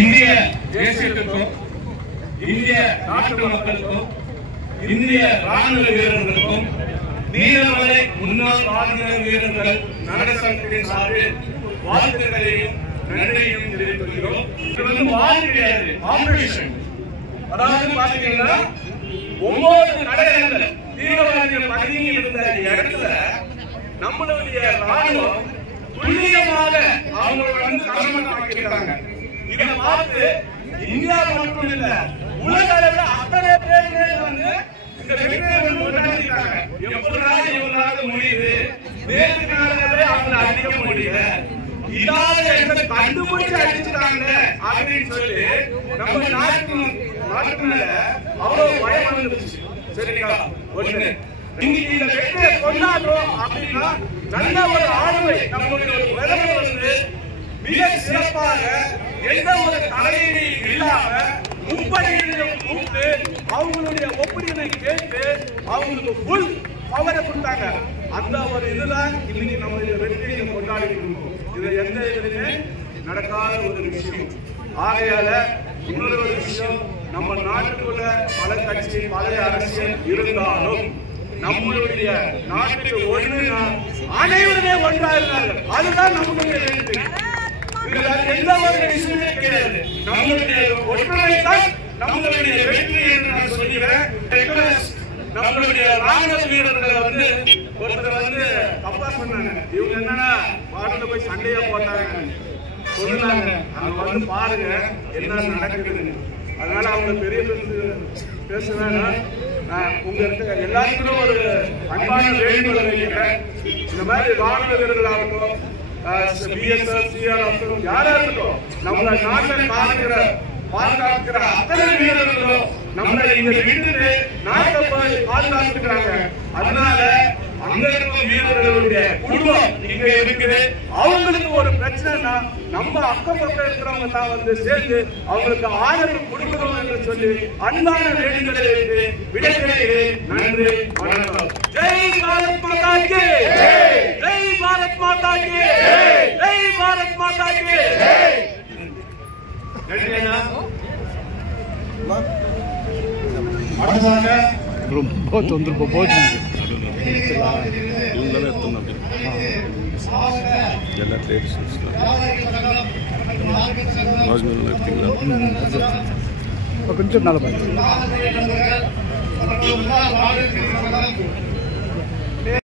இந்திய தேசியத்திற்கும் இந்திய நாட்டு மக்களுக்கும் இந்திய ராணுவ வீரர்களுக்கும் நீலமலை முன்னாள் ராணுவ வீரர்கள் நலசங்கத்தின் சார்பில் வாழ்த்துக்களையும் நன்றியையும் தெரிவித்துள்ளோம். இது வந்து வார் கிடையாது, ஆபரேஷன். அதாவது பாத்தீங்கன்னா 9 கடைகள் தீவிரவாதிகள் பதுங்கி இருந்த இடத்துல நம்மளுடைய ராணுவம் துல்லியமாக அவங்களை வந்து கடமையாக்கியிருக்காங்க. இதை பார்த்து இந்தியா மட்டும் இல்ல, உலக அளவில் அத்தனை பேருமே வந்து இந்த வெற்றியை கொண்டாடிருக்காங்க. எப்படினால இவங்களால முடியுது, வேறு நாடுகளே அவங்களை அடிக்க முடியல, இல்லாத இடத்தை கண்டுபிடிச்சு அடிச்சுட்டாங்க அப்படின்னு சொல்லி நம்ம நாட்டுல அவ்வளவு பயம் வந்துருச்சு. சரிங்களா? ஒண்ணு, இன்னைக்கு இந்த வெற்றியை கொண்டாடுறோம் அப்படின்னா நல்ல ஒரு ஆளுமை நம்மளுடைய ஒரு விலங்கு வந்து மிக சிறப்பாக எந்த ஒரு தலையீடும் இல்லாம முப்படையினரையும் கூப்பிட்டு அவங்களுடைய ஒப்பீனியனை கேட்டு அவங்களுக்கு ஃபுல் பவரை கொடுத்தாங்க. அந்த ஒரு இதுதான் இன்னைக்கு நம்ம இந்த வெற்றியை கொண்டாடி இருக்கோம். இது எந்த இதுலையுமே நடக்காத ஒரு விஷயம். ஆகையால இன்னொரு ஒரு விஷயம், நம்ம நாட்டுக்குள்ள பல கட்சி பல அரசியல் இருந்தாலும் நம்மளுடைய நாட்டுக்கு ஒன்றுனா அனைவருமே ஒன்றா இருந்தார்கள். அதுதான் நம்மளுடைய வெற்றி. இதுல எந்த ஒரு விஷயமே கிடையாது. நம்மளுடைய ஒற்றுமை தான் நம்மளுடைய வெற்றி என்று நான் சொல்கிறேன். நம்மளுடைய ராணுவ வீரர்களை வந்து ஒருத்தர் வந்து தப்பா சொன்னாங்க. இவங்க என்னன்னா பாடல போய் சண்டையா போட்டாங்க சொன்னாங்க. அங்க வந்து பாருங்க என்ன நடக்குதுன்னு. அதனால அவங்க பெரிய பேசுவேன்னா உங்க எல்லாருக்கும் ஒரு அன்பான வேண்டுகோளை வைக்கிறேன். இந்த மாதிரி ராணுவ வீரர்களாகட்டும், பிஎஸ்எஃப், சிஆர்எஃப் யாரா இருக்கட்டும், நம்மள நாட்டை பாதுகாக்கிற அத்தனை வீரர்களும் நம்மளை இங்க விட்டு நாட்டை பாதுகாத்துக்கிறாங்க. அதனால அங்க இருக்கும் வீரர்களுடைய குடும்பம் இங்க இருக்குது. அவங்களுக்கு ஒரு பிரச்சனைனா நம்ம அக்கம் பக்கம் இருக்கிறவங்க தான் வந்து சேர்ந்து அவங்களுக்கு ஆதரவு கொடுக்கணும் என்று சொல்லி அன்பான வேண்டுதலை வைத்து விடைபெறுகிறேன். நன்றி, வணக்கம். ஜெய் பாரத் மாதா கி ஜெய், ஜெய் பாரத் மாதா கி ஜெய், ஜெய் பாரத் மாதா கி ஜெய். ரொம்ப தொந்தரவு போச்சு. ಎಲ್ಲ ಟ್ರೇಡ್ಸ್ కొంచెం 40